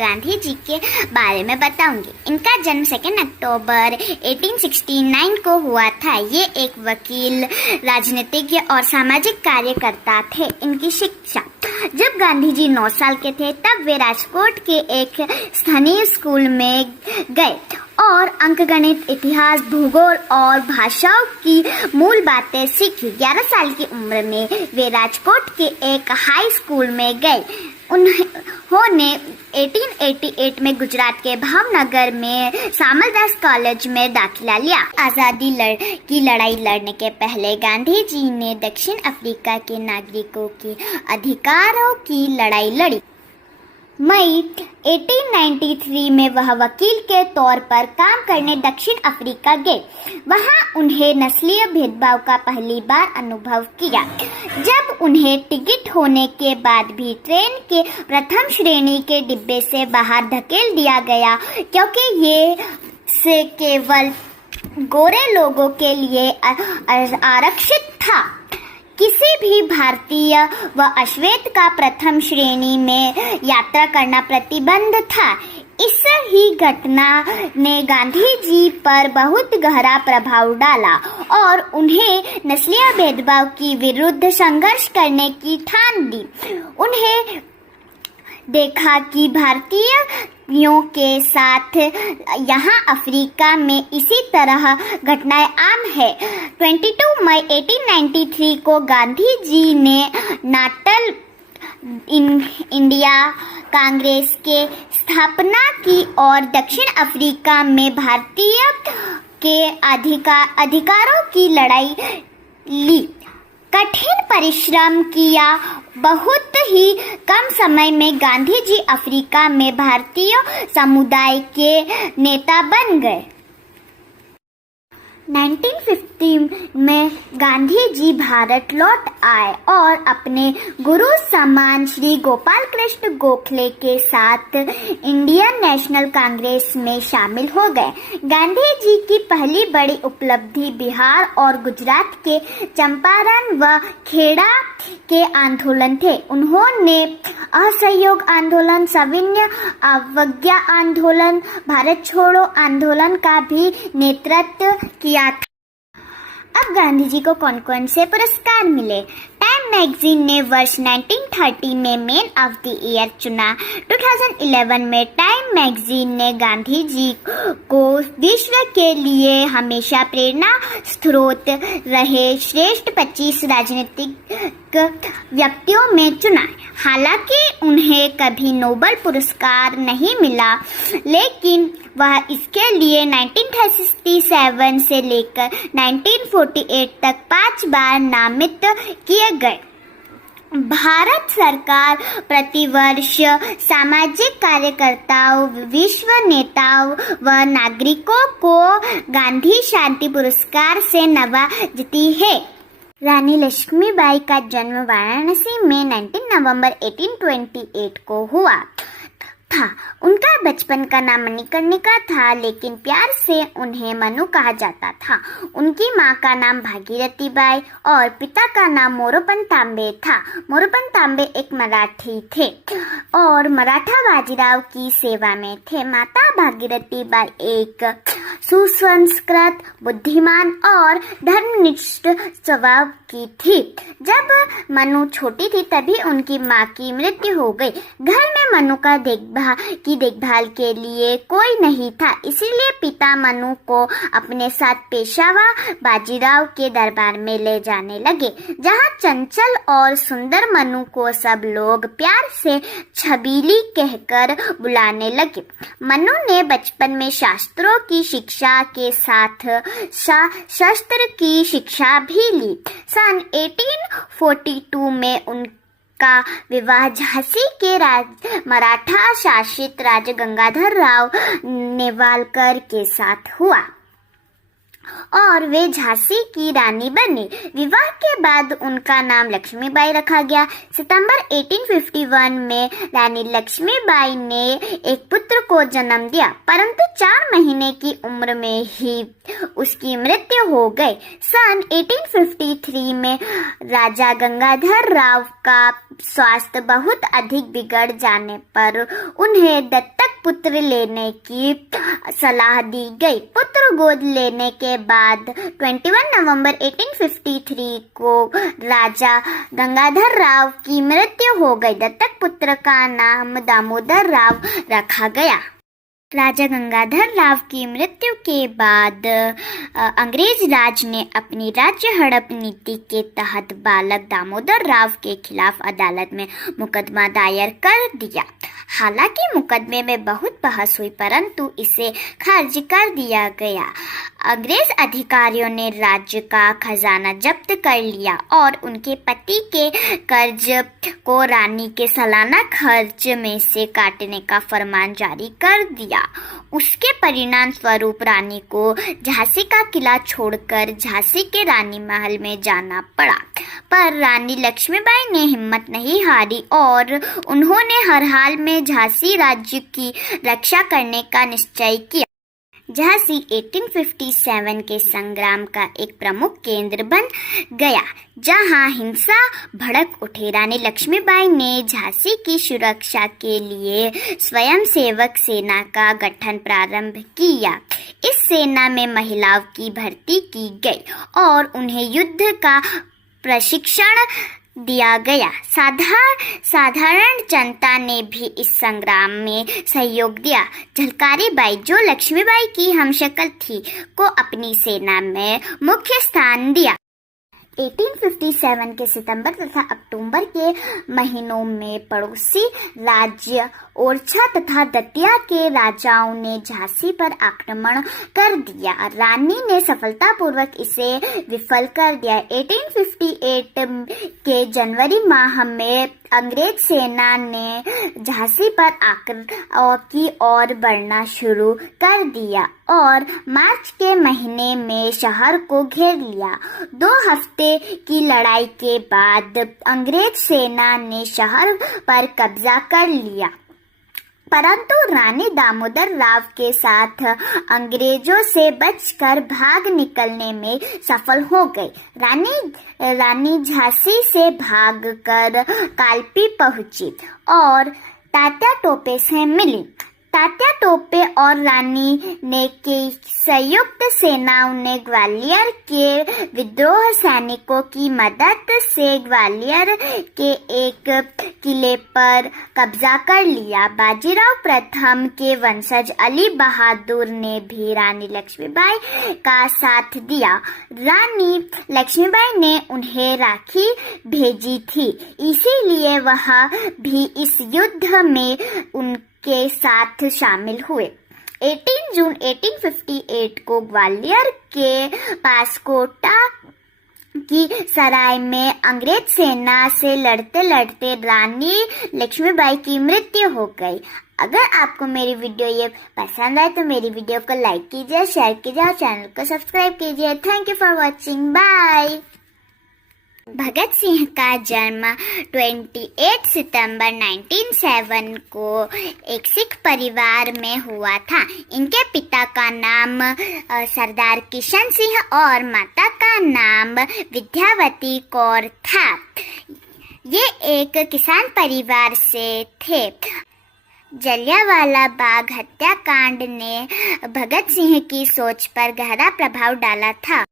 गांधी जी के बारे में बताऊंगी। इनका जन्म 2 अक्टूबर 1869 को हुआ था। ये एक वकील, राजनीतिज्ञ और सामाजिक कार्यकर्ता थे। इनकी शिक्षा, जब गांधी जी 9 साल के थे तब वे राजकोट के एक स्थानीय स्कूल में गए और अंकगणित, इतिहास, भूगोल और भाषाओं की मूल बातें सीखी। 11 साल की उम्र में वे राजकोट के एक हाई स्कूल में गए। उन्होंने 1888 में गुजरात के भावनगर में सामलदास कॉलेज में दाखिला लिया। आजादी की लड़ाई लड़ने के पहले गांधी जी ने दक्षिण अफ्रीका के नागरिकों के अधिकारों की लड़ाई लड़ी। मई 1893 में वह वकील के तौर पर काम करने दक्षिण अफ्रीका गए। वहां उन्हें नस्लीय भेदभाव का पहली बार अनुभव किया, जब उन्हें टिकट होने के बाद भी ट्रेन के प्रथम श्रेणी के डिब्बे से बाहर धकेल दिया गया, क्योंकि ये से केवल गोरे लोगों के लिए आरक्षित था। किसी भी भारतीय व अश्वेत का प्रथम श्रेणी में यात्रा करना प्रतिबंध था। इस ही घटना ने गांधी जी पर बहुत गहरा प्रभाव डाला और उन्हें नस्लीय भेदभाव के विरुद्ध संघर्ष करने की ठान दी। उन्हें देखा कि भारतीयों के साथ यहाँ अफ्रीका में इसी तरह घटनाएं आम है। 22 मई 1893 को गांधी जी ने नाटल इंडिया कांग्रेस के स्थापना की और दक्षिण अफ्रीका में भारतीय के अधिकारों की लड़ाई ली। कठिन परिश्रम किया। बहुत ही कम समय में गांधी जी अफ्रीका में भारतीय समुदाय के नेता बन गए। 1950 में गांधी जी भारत लौट आए और अपने गुरु समान श्री गोपाल कृष्ण गोखले के साथ इंडियन नेशनल कांग्रेस में शामिल हो गए। गांधी जी की पहली बड़ी उपलब्धि बिहार और गुजरात के चंपारण व खेड़ा के आंदोलन थे। उन्होंने असहयोग आंदोलन, सविनय अवज्ञा आंदोलन, भारत छोड़ो आंदोलन का भी नेतृत्व किया था। अब गांधी जी को कौन कौन से पुरस्कार मिले? टाइम मैगजीन ने वर्ष 1930 में मैन ऑफ द ईयर चुना। 2011 में टाइम मैगजीन ने गांधी जी को विश्व के लिए हमेशा प्रेरणा स्रोत रहे श्रेष्ठ 25 राजनीतिक व्यक्तियों में चुना। हालांकि उन्हें कभी नोबेल पुरस्कार नहीं मिला, लेकिन वह इसके लिए 1937 से लेकर 1948 तक 5 बार नामित किए गए। भारत सरकार प्रतिवर्ष सामाजिक कार्यकर्ताओं, विश्व नेताओं व नागरिकों को गांधी शांति पुरस्कार से नवाजती है। रानी लक्ष्मीबाई का जन्म वाराणसी में 19 नवंबर 1828 को हुआ था। उनका बचपन का नाम मणिकर्णिका था, लेकिन प्यार से उन्हें मनु कहा जाता था। उनकी माँ का नाम भागीरथी बाई और पिता का नाम मोरोपंत तांबे था। मोरोपंत तांबे एक मराठी थे और मराठा बाजीराव की सेवा में थे। माता भागीरथी बाई एक सुसंस्कृत, बुद्धिमान और धर्मनिष्ठ स्वभाव की थी। जब मनु छोटी थी तभी उनकी माँ की मृत्यु हो गई। घर में मनु का देखभाल के लिए कोई नहीं था, इसीलिए पिता मनु को अपने साथ पेशवा बाजीराव के दरबार में ले जाने लगे, जहाँ चंचल और सुंदर मनु को सब लोग प्यार से छबीली कहकर बुलाने लगे। मनु ने बचपन में शास्त्रों की शिक्षा के साथ शस्त्र की शिक्षा भी ली। सन 1842 में उनका विवाह झांसी के मराठा शासित राजा गंगाधर राव नेवालकर के साथ हुआ। और वे झांसी की रानी बनी। विवाह के बाद उनका नाम लक्ष्मीबाई रखा गया। सितंबर 1851 में रानी लक्ष्मीबाई ने एक पुत्र को जन्म दिया, परंतु 4 महीने की उम्र में ही उसकी मृत्यु हो गई। सन 1853 में राजा गंगाधर राव का स्वास्थ्य बहुत अधिक बिगड़ जाने पर उन्हें दत्तक पुत्र लेने की सलाह दी गई। पुत्र गोद लेने के बाद 21 नवंबर 1853 को राजा गंगाधर राव की मृत्यु हो गई। दत्तक पुत्र का नाम दामोदर राव रखा गया। राजा गंगाधर राव की मृत्यु के बाद अंग्रेज राज ने अपनी राज्य हड़प नीति के तहत बालक दामोदर राव के खिलाफ अदालत में मुकदमा दायर कर दिया। हालांकि मुकदमे में बहुत बहस हुई, परंतु इसे खारिज कर दिया गया। अंग्रेज अधिकारियों ने राज्य का खजाना जब्त कर लिया और उनके पति के कर्ज को रानी के सालाना खर्च में से काटने का फरमान जारी कर दिया। उसके परिणाम स्वरूप रानी को झांसी का किला छोड़कर झांसी के रानी महल में जाना पड़ा, पर रानी लक्ष्मीबाई ने हिम्मत नहीं हारी और उन्होंने हर हाल में झांसी राज्य की रक्षा करने का निश्चय किया। झांसी 1857 के संग्राम का एक प्रमुख केंद्र बन गया, जहां हिंसा भड़क उठे। रानी लक्ष्मीबाई ने झांसी की सुरक्षा के लिए स्वयंसेवक सेना का गठन प्रारंभ किया। इस सेना में महिलाओं की भर्ती की गई और उन्हें युद्ध का प्रशिक्षण दिया गया। साधारण जनता ने भी इस संग्राम में सहयोग दिया। झलकारी बाई, जो लक्ष्मीबाई की हमशक्ल थी, को अपनी सेना में मुख्य स्थान दिया। 1857 के सितंबर तथा अक्टूबर के महीनों में पड़ोसी राज्य ओरछा तथा दतिया के राजाओं ने झांसी पर आक्रमण कर दिया। रानी ने सफलतापूर्वक इसे विफल कर दिया। 1858 के जनवरी माह में अंग्रेज सेना ने झांसी पर आक्रमण की ओर बढ़ना शुरू कर दिया और मार्च के महीने में शहर को घेर लिया। 2 हफ्ते की लड़ाई के बाद अंग्रेज सेना ने शहर पर कब्जा कर लिया, परंतु रानी दामोदर राव के साथ अंग्रेजों से बचकर भाग निकलने में सफल हो गई। रानी झांसी से भागकर कालपी पहुंची और तात्या टोपे से मिली। तात्या टोपे और रानी ने की संयुक्त सेनाओं ने ग्वालियर के विद्रोह सैनिकों की मदद से ग्वालियर के एक किले पर कब्जा कर लिया। बाजीराव प्रथम के वंशज अली बहादुर ने भी रानी लक्ष्मीबाई का साथ दिया। रानी लक्ष्मीबाई ने उन्हें राखी भेजी थी, इसीलिए वह भी इस युद्ध में के साथ शामिल हुए। 18 जून 1858 को ग्वालियर के पास कोटा की सराय में अंग्रेज सेना से लड़ते लड़ते रानी लक्ष्मीबाई की मृत्यु हो गई। अगर आपको मेरी वीडियो ये पसंद आए तो मेरी वीडियो को लाइक कीजिए, शेयर कीजिए और चैनल को सब्सक्राइब कीजिए। Thank you for watching, bye. Bhagat Singh का जन्म 28 सितंबर 1907 को एक सिख परिवार में हुआ था। इनके पिता का नाम सरदार किशन सिंह और माता का नाम विद्यावती कौर था। ये एक किसान परिवार से थे। जलियांवाला बाग हत्याकांड ने भगत सिंह की सोच पर गहरा प्रभाव डाला था।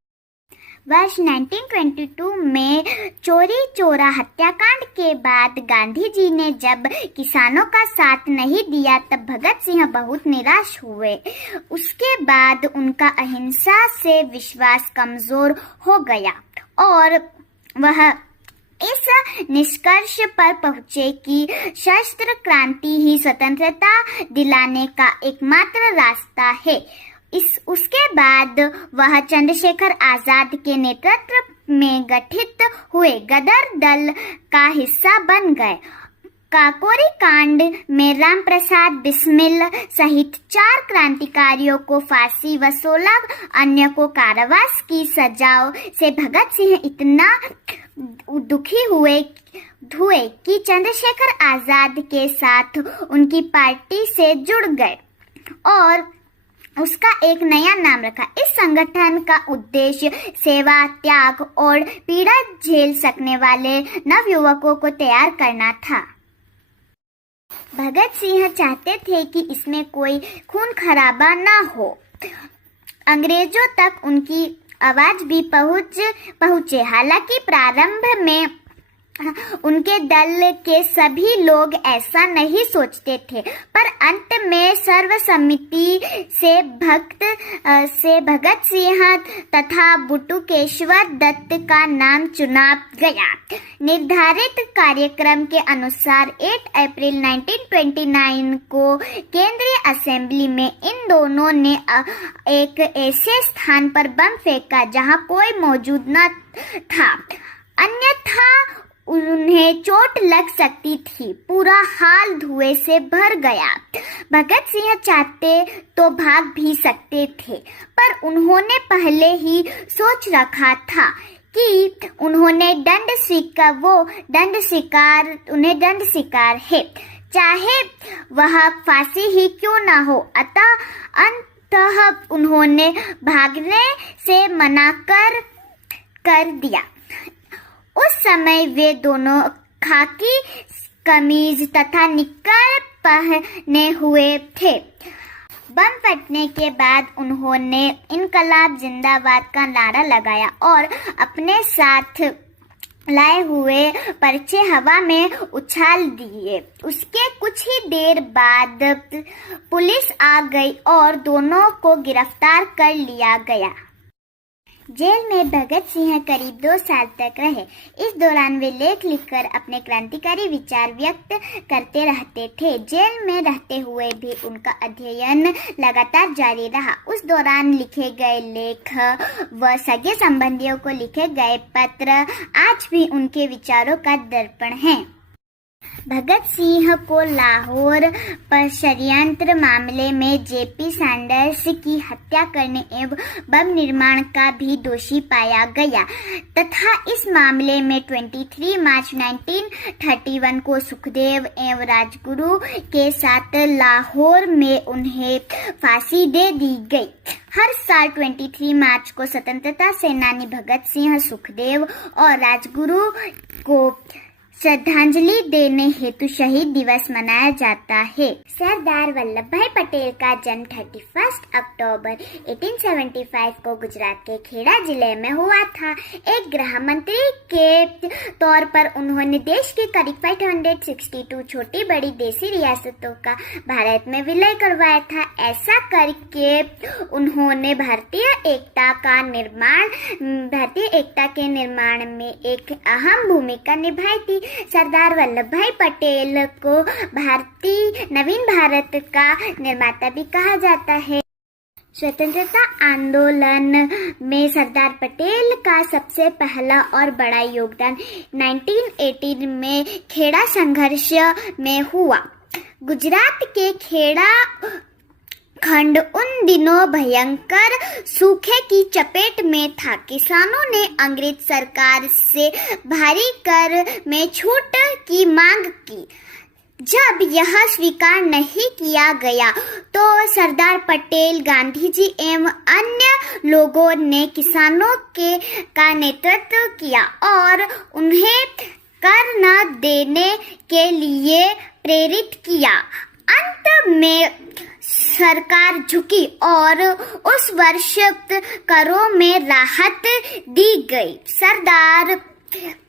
वर्ष 1922 में चोरी चोरा हत्याकांड के बाद गांधी जी ने जब किसानों का साथ नहीं दिया तब भगत सिंह बहुत निराश हुए। उसके बाद उनका अहिंसा से विश्वास कमजोर हो गया और वह इस निष्कर्ष पर पहुंचे कि सशस्त्र क्रांति ही स्वतंत्रता दिलाने का एकमात्र रास्ता है। उसके बाद वह चंद्रशेखर आजाद के नेतृत्व में गठित हुए गदर दल का हिस्सा बन गए काकोरी कांड में राम प्रसाद बिस्मिल सहित 4 क्रांतिकारियों को फांसी व 16 अन्य को कारावास की सजाओं से भगत सिंह इतना दुखी हुए कि चंद्रशेखर आजाद के साथ उनकी पार्टी से जुड़ गए और उसका एक नया नाम रखा। इस संगठन का उद्देश्य सेवा, त्याग और पीड़ा झेल सकने वाले नवयुवकों को तैयार करना था। भगत सिंह चाहते थे कि इसमें कोई खून खराबा ना हो, अंग्रेजों तक उनकी आवाज भी पहुंचे। हालांकि प्रारंभ में उनके दल के सभी लोग ऐसा नहीं सोचते थे, पर अंत में सर्वसम्मति से भगत सिंह तथा बटुकेश्वर दत्त का नाम चुना गया। निर्धारित कार्यक्रम के अनुसार 8 अप्रैल 1929 को केंद्रीय असेंबली में इन दोनों ने एक ऐसे स्थान पर बम फेंका जहां कोई मौजूद न था, अन्यथा उन्हें चोट लग सकती थी। पूरा हाल धुएं से भर गया। भगत सिंह चाहते तो भाग भी सकते थे, पर उन्होंने पहले ही सोच रखा था कि उन्हें दंड स्वीकार है, चाहे वह फांसी ही क्यों ना हो। अंततः उन्होंने भागने से मना कर दिया। उस समय वे दोनों खाकी कमीज तथा निक्कर पहने हुए थे। बम फटने के बाद उन्होंने इनकलाब जिंदाबाद का नारा लगाया और अपने साथ लाए हुए पर्चे हवा में उछाल दिए। उसके कुछ ही देर बाद पुलिस आ गई और दोनों को गिरफ्तार कर लिया गया। जेल में भगत सिंह करीब 2 साल तक रहे। इस दौरान वे लेख लिखकर अपने क्रांतिकारी विचार व्यक्त करते रहते थे। जेल में रहते हुए भी उनका अध्ययन लगातार जारी रहा। उस दौरान लिखे गए लेख व सगे संबंधियों को लिखे गए पत्र आज भी उनके विचारों का दर्पण हैं। भगत सिंह को लाहौर पर षड्यंत्र मामले में जेपी सैंडर्स की हत्या करने एवं बम निर्माण का भी दोषी पाया गया तथा इस मामले में 23 मार्च 1931 को सुखदेव एवं राजगुरु के साथ लाहौर में उन्हें फांसी दे दी गई। हर साल 23 मार्च को स्वतंत्रता सेनानी भगत सिंह, सुखदेव और राजगुरु को श्रद्धांजलि देने हेतु शहीद दिवस मनाया जाता है। सरदार वल्लभ भाई पटेल का जन्म 31 अक्टूबर 1875 को गुजरात के खेड़ा जिले में हुआ था। एक गृह मंत्री के तौर पर उन्होंने देश की करीब 562 छोटी बड़ी देसी रियासतों का भारत में विलय करवाया था। ऐसा करके उन्होंने भारतीय एकता के निर्माण में एक अहम भूमिका निभाई थी। सरदार वल्लभ भाई पटेल को भारतीय नवीन भारत का निर्माता भी कहा जाता है। स्वतंत्रता आंदोलन में सरदार पटेल का सबसे पहला और बड़ा योगदान 1918 में खेड़ा संघर्ष में हुआ। गुजरात के खेड़ा खंड उन दिनों भयंकर सूखे की चपेट में था। किसानों ने अंग्रेज सरकार से भारी कर में छूट की मांग की। जब यह स्वीकार नहीं किया गया तो सरदार पटेल, गांधी जी एवं अन्य लोगों ने किसानों का नेतृत्व किया और उन्हें कर न देने के लिए प्रेरित किया। अंत में सरकार झुकी और उस वर्ष करों में राहत दी गई।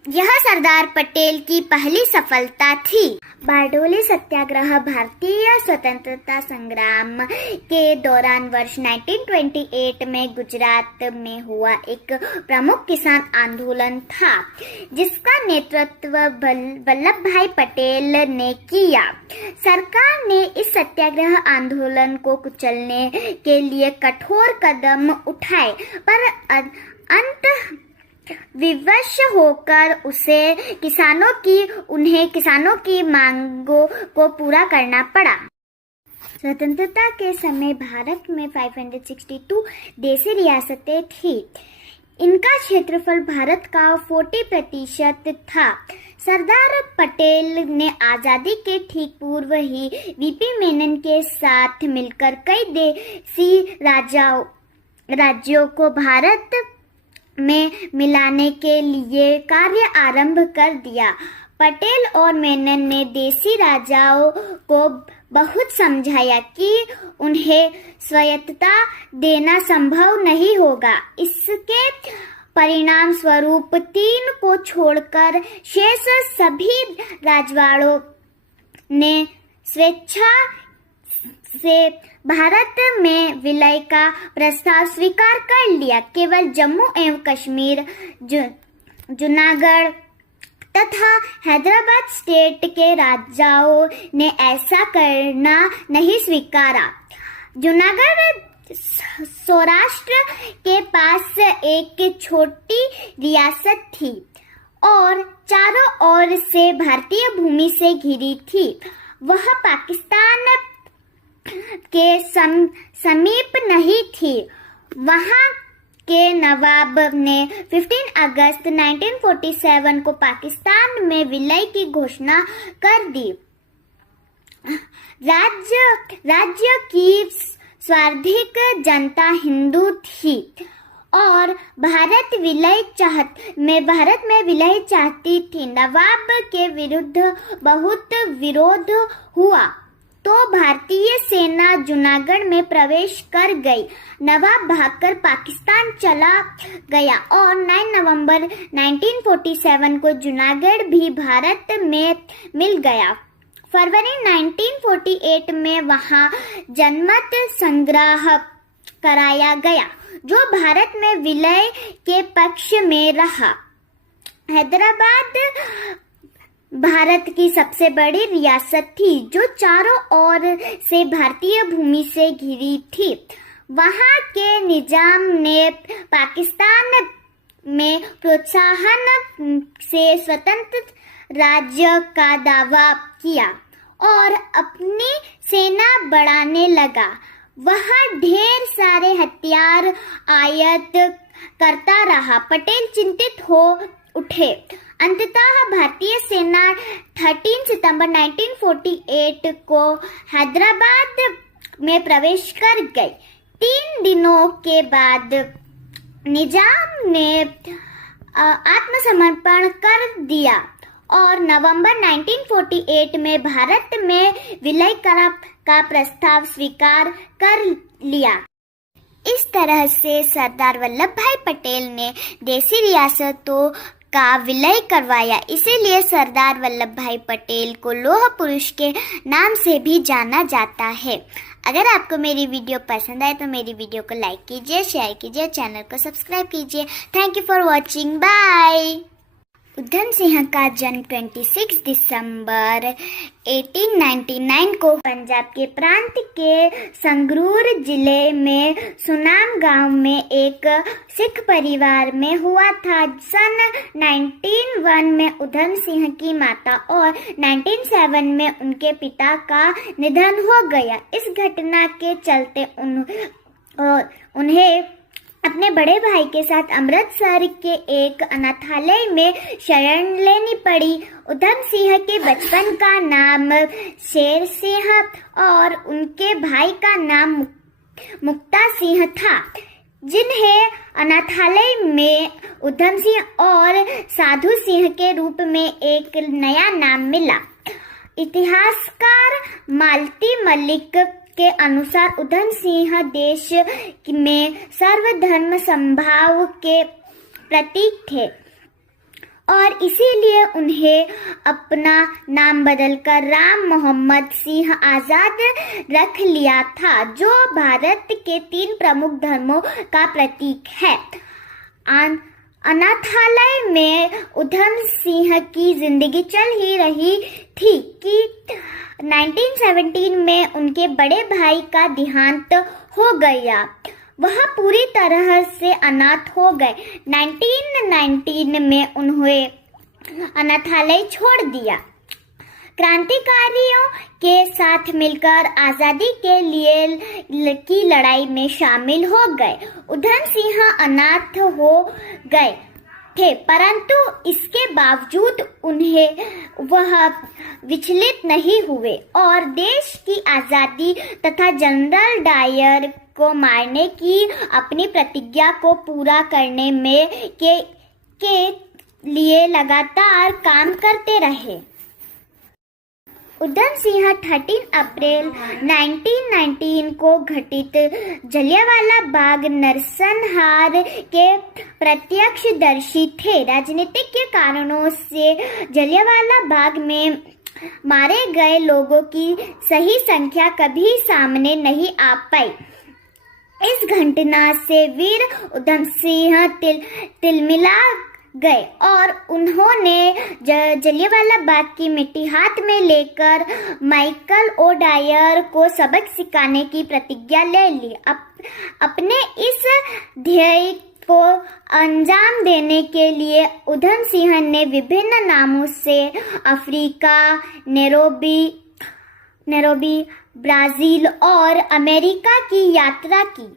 यह सरदार पटेल की पहली सफलता थी। बारडोली सत्याग्रह भारतीय स्वतंत्रता संग्राम के दौरान वर्ष 1928 में गुजरात में हुआ एक प्रमुख किसान आंदोलन था, जिसका नेतृत्व वल्लभ भाई पटेल ने किया। सरकार ने इस सत्याग्रह आंदोलन को कुचलने के लिए कठोर कदम उठाए, पर विवश होकर उन्हें किसानों की मांगों को पूरा करना पड़ा। स्वतंत्रता के समय भारत में 562 देशी रियासतें थी। इनका क्षेत्रफल भारत का 40% था। सरदार पटेल ने आजादी के ठीक पूर्व ही वीपी मेनन के साथ मिलकर कई देशी राज्यों को भारत में मिलाने के लिए कार्य आरंभ कर दिया। पटेल और मेनन ने देशी राजाओं को बहुत समझाया कि उन्हें स्वायत्तता देना संभव नहीं होगा। इसके परिणाम स्वरूप 3 को छोड़कर शेष सभी राजवाड़ों ने स्वेच्छा से भारत में विलय का प्रस्ताव स्वीकार कर लिया। केवल जम्मू एवं कश्मीर, जूनागढ़ तथा हैदराबाद स्टेट के राजाओं ने ऐसा करना नहीं स्वीकारा। जूनागढ़ सौराष्ट्र के पास एक छोटी रियासत थी और चारों ओर से भारतीय भूमि से घिरी थी। वह पाकिस्तान के समीप नहीं थी। वहां के नवाब ने 15 अगस्त 1947 को पाकिस्तान में विलय की घोषणा कर दी। राज्य की सर्वाधिक जनता हिंदू थी और भारत में विलय चाहती थी। नवाब के विरुद्ध बहुत विरोध हुआ तो भारतीय सेना जूनागढ़ में प्रवेश कर गई। नवाब भागकर पाकिस्तान चला गया और 9 नवंबर 1947 को जूनागढ़ भी भारत में मिल गया। फरवरी 1948 में वहां जनमत संग्रह कराया गया जो भारत में विलय के पक्ष में रहा। हैदराबाद भारत की सबसे बड़ी रियासत थी जो चारों ओर से भारतीय भूमि से घिरी थी। वहां के निजाम ने पाकिस्तान में प्रोत्साहन से स्वतंत्र राज्य का दावा किया और अपनी सेना बढ़ाने लगा। वह ढेर सारे हथियार आयात करता रहा। पटेल चिंतित हो उठे। अंततः भारतीय सेना 13 सितंबर 1948 को हैदराबाद में प्रवेश कर गई। 3 दिनों के बाद निजाम ने आत्मसमर्पण कर दिया और नवंबर 1948 में भारत में विलय का प्रस्ताव स्वीकार कर लिया। इस तरह से सरदार वल्लभ भाई पटेल ने देशी रियासतों का विलय करवाया। इसीलिए सरदार वल्लभ भाई पटेल को लौह पुरुष के नाम से भी जाना जाता है। अगर आपको मेरी वीडियो पसंद आए तो मेरी वीडियो को लाइक कीजिए, शेयर कीजिए, चैनल को सब्सक्राइब कीजिए। Thank you for watching. Bye. Udham Singh का जन्म 26 दिसंबर 1899 को पंजाब के प्रांत के संगरूर जिले में सुनाम गांव में एक सिख परिवार में हुआ था। सन 1901 में उधम सिंह की माता और 1907 में उनके पिता का निधन हो गया। इस घटना के चलते उन्हें अपने बड़े भाई के साथ अमृतसर के एक अनाथालय में शरण लेनी पड़ी। उधम सिंह के बचपन का नाम शेर सिंह और उनके भाई का नाम मुक्ता सिंह था, जिन्हें अनाथालय में उधम सिंह और साधु सिंह के रूप में एक नया नाम मिला। इतिहासकार मालती मलिक के अनुसार उधम सिंह देश में सर्वधर्म समभाव के प्रतीक थे और इसीलिए उन्हें अपना नाम बदलकर राम मोहम्मद सिंह आजाद रख लिया था, जो भारत के 3 प्रमुख धर्मों का प्रतीक है। अनाथालय में उधम सिंह की जिंदगी चल ही रही थी कि 1917 में उनके बड़े भाई का देहांत हो गया। वह पूरी तरह से अनाथ हो गए। 1919 में उन्होंने अनाथालय छोड़ दिया। क्रांतिकारियों के साथ मिलकर आजादी के लिए की लड़ाई में शामिल हो गए। उधम सिंह अनाथ हो गए थे, परंतु इसके बावजूद वह विचलित नहीं हुए और देश की आजादी तथा जनरल डायर को मारने की अपनी प्रतिज्ञा को पूरा करने के लिए लगातार काम करते रहे। उधम सिंह 13 अप्रैल 1919 को घटित जलियांवाला बाग नरसंहार के प्रत्यक्षदर्शी थे। राजनीतिक कारणों से जलियांवाला बाग में मारे गए लोगों की सही संख्या कभी सामने नहीं आ पाई। इस घटना से वीर उधम सिंह तिलमिला गए और उन्होंने जलियांवाला बाग की मिट्टी हाथ में लेकर माइकल ओ डायर को सबक सिखाने की प्रतिज्ञा ले ली। अपने इस ध्येय को अंजाम देने के लिए उधम सिंह ने विभिन्न नामों से अफ्रीका, नैरोबी, ब्राजील और अमेरिका की यात्रा की।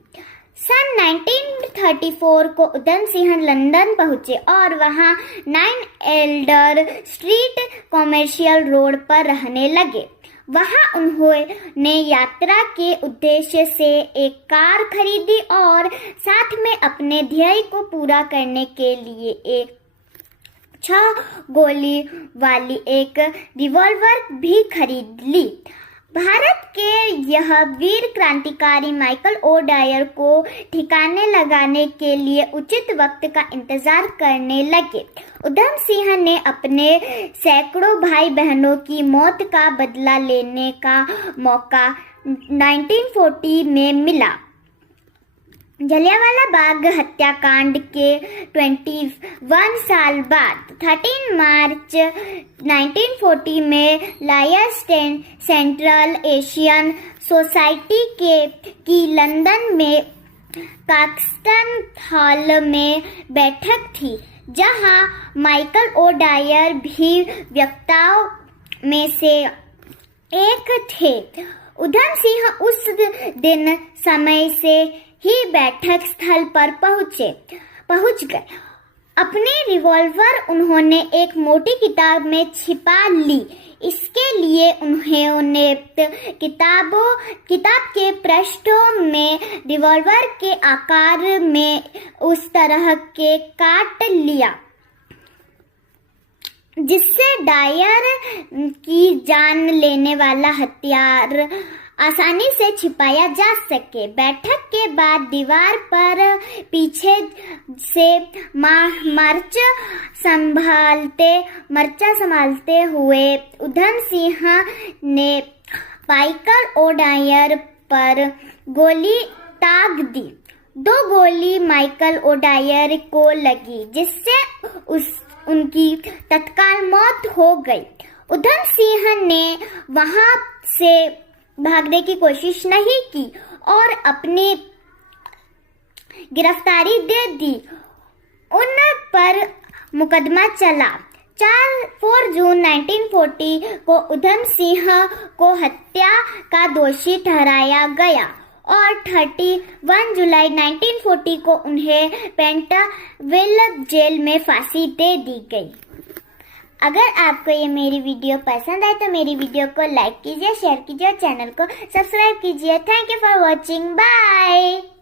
सन 1934 को उधम सिंह लंदन पहुंचे और वहां 9 एल्डर स्ट्रीट कॉमर्शियल रोड पर रहने लगे। वहां उन्होंने यात्रा के उद्देश्य से एक कार खरीदी और साथ में अपने ध्येय को पूरा करने के लिए एक 6 गोली वाली एक रिवॉल्वर भी खरीद ली। भारत के यह वीर क्रांतिकारी माइकल ओ डायर को ठिकाने लगाने के लिए उचित वक्त का इंतजार करने लगे। उधम सिंह ने अपने सैकड़ों भाई बहनों की मौत का बदला लेने का मौका 1940 में मिला। जलियांवाला बाग हत्याकांड के 21 साल बाद 13 मार्च 1940 में लायर्स सेंट्रल एशियन सोसाइटी की लंदन में काक्सटन हॉल में बैठक थी, जहां माइकल ओ डायर भी वक्ताओं में से एक थे। उधम सिंह उस दिन समय से ही बैठक स्थल पर पहुंच गए। अपनी रिवॉल्वर उन्होंने एक मोटी किताब में छिपा ली। इसके लिए उन्होंने किताब के पृष्ठों में रिवॉल्वर के आकार में उस तरह के काट लिया जिससे डायर की जान लेने वाला हथियार आसानी से छिपाया जा सके। बैठक के बाद दीवार पर पीछे से मर्चा संभालते हुए उधम सिंह ने माइकल ओ डायर पर गोली ताक दी। 2 गोली माइकल ओ डायर को लगी, जिससे उनकी तत्काल मौत हो गई। उधम सिंह ने वहां से भागने की कोशिश नहीं की और अपनी गिरफ्तारी दे दी। उन पर मुकदमा चला। 4 जून 1940 को उधम सिंह को हत्या का दोषी ठहराया गया और 31 जुलाई 1940 को उन्हें पेंटाविल जेल में फांसी दे दी गई। अगर आपको ये मेरी वीडियो पसंद आए तो मेरी वीडियो को लाइक कीजिए, शेयर कीजिए और चैनल को सब्सक्राइब कीजिए। Thank you for watching. Bye.